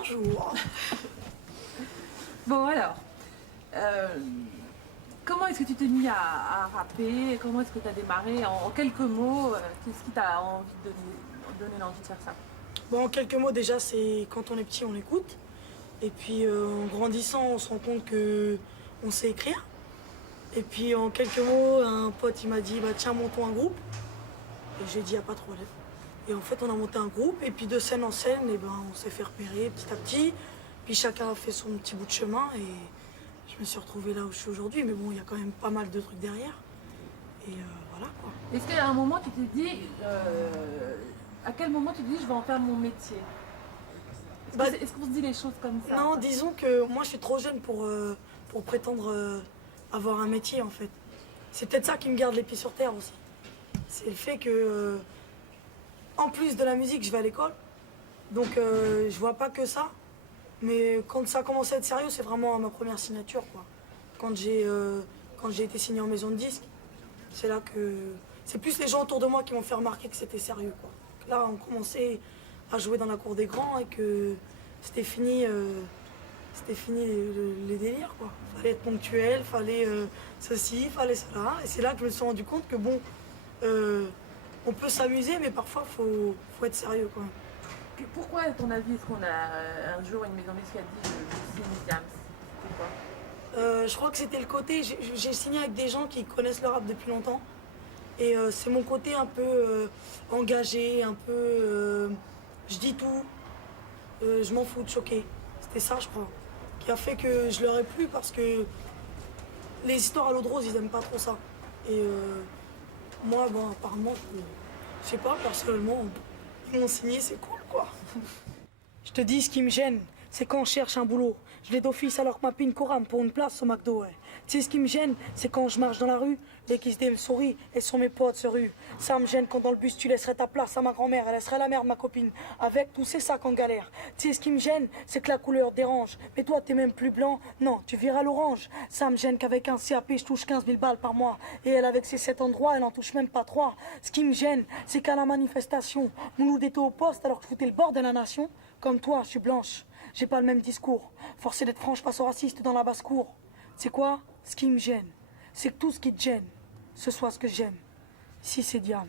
bonjour. Bon alors, comment est-ce que tu t'es mis à rapper? Comment est-ce que tu as démarré? En quelques mots, qu'est-ce qui t'a envie de donner l'envie de faire ça? Bon, en quelques mots, déjà, c'est quand on est petit, on écoute. Et puis, en grandissant, on se rend compte que on sait écrire. Et puis, en quelques mots, un pote, il m'a dit, bah tiens, montons un groupe. Et j'ai dit, y a pas de problème. Et en fait, on a monté un groupe. Et puis, de scène en scène, et ben, on s'est fait repérer petit à petit. Puis, chacun a fait son petit bout de chemin. Et je me suis retrouvée là où je suis aujourd'hui. Mais bon, il y a quand même pas mal de trucs derrière. Et voilà, quoi. Est-ce qu'à un moment tu t'es dit, à quel moment tu te dis je vais en faire mon métier? Est-ce qu'on se dit les choses comme ça? Non, disons que moi, je suis trop jeune pour prétendre avoir un métier, en fait. C'est peut-être ça qui me garde les pieds sur terre aussi. C'est le fait que, en plus de la musique, je vais à l'école. Donc, je vois pas que ça. Mais quand ça a commencé à être sérieux, c'est vraiment ma première signature, quoi. Quand j'ai été signé en maison de disque, c'est là que... C'est plus les gens autour de moi qui m'ont fait remarquer que c'était sérieux, quoi. Là, on commençait à jouer dans la cour des grands et que c'était fini, les délires, quoi. Fallait être ponctuel, fallait ceci, fallait cela. Et c'est là que je me suis rendu compte que, bon, on peut s'amuser, mais parfois, faut être sérieux, quand même. Pourquoi, à ton avis, est-ce qu'on a un jour une maison de disque qui a dit je signe Diams? C'était quoi? Je crois que c'était le côté, j'ai signé avec des gens qui connaissent le rap depuis longtemps. Et c'est mon côté un peu engagé, un peu je dis tout, je m'en fous de choquer. C'était ça, je crois, qui a fait que je leur ai plu parce que les histoires à l'eau de rose, ils aiment pas trop ça. Et moi, bon, apparemment, je sais pas, personnellement, ils m'ont signé, c'est cool, quoi. Je te dis, ce qui me gêne, c'est quand on cherche un boulot. Je l'ai d'office alors que ma pine courame pour une place au McDo, ouais. Tu sais, ce qui me gêne, c'est quand je marche dans la rue, les qui me sourient et sont mes potes se ruent. Ça me gêne quand dans le bus tu laisserais ta place à ma grand-mère, elle laisserait la mère de ma copine, avec tous ces sacs en galère. Tu sais, ce qui me gêne, c'est que la couleur dérange. Mais toi, t'es même plus blanc, non, tu viras l'orange. Ça me gêne qu'avec un CAP, je touche 15 000 balles par mois. Et elle, avec ses 7 endroits, elle en touche même pas 3. Ce qui me gêne, c'est qu'à la manifestation, on nous était au poste alors que je foutais le bord de la nation. Comme toi, je suis blanche, j'ai pas le même discours. Forcé d'être franche face aux racistes dans la basse-cour. C'est quoi? Ce qui me gêne, c'est que tout ce qui te gêne, ce soit ce que j'aime. Si c'est Diams.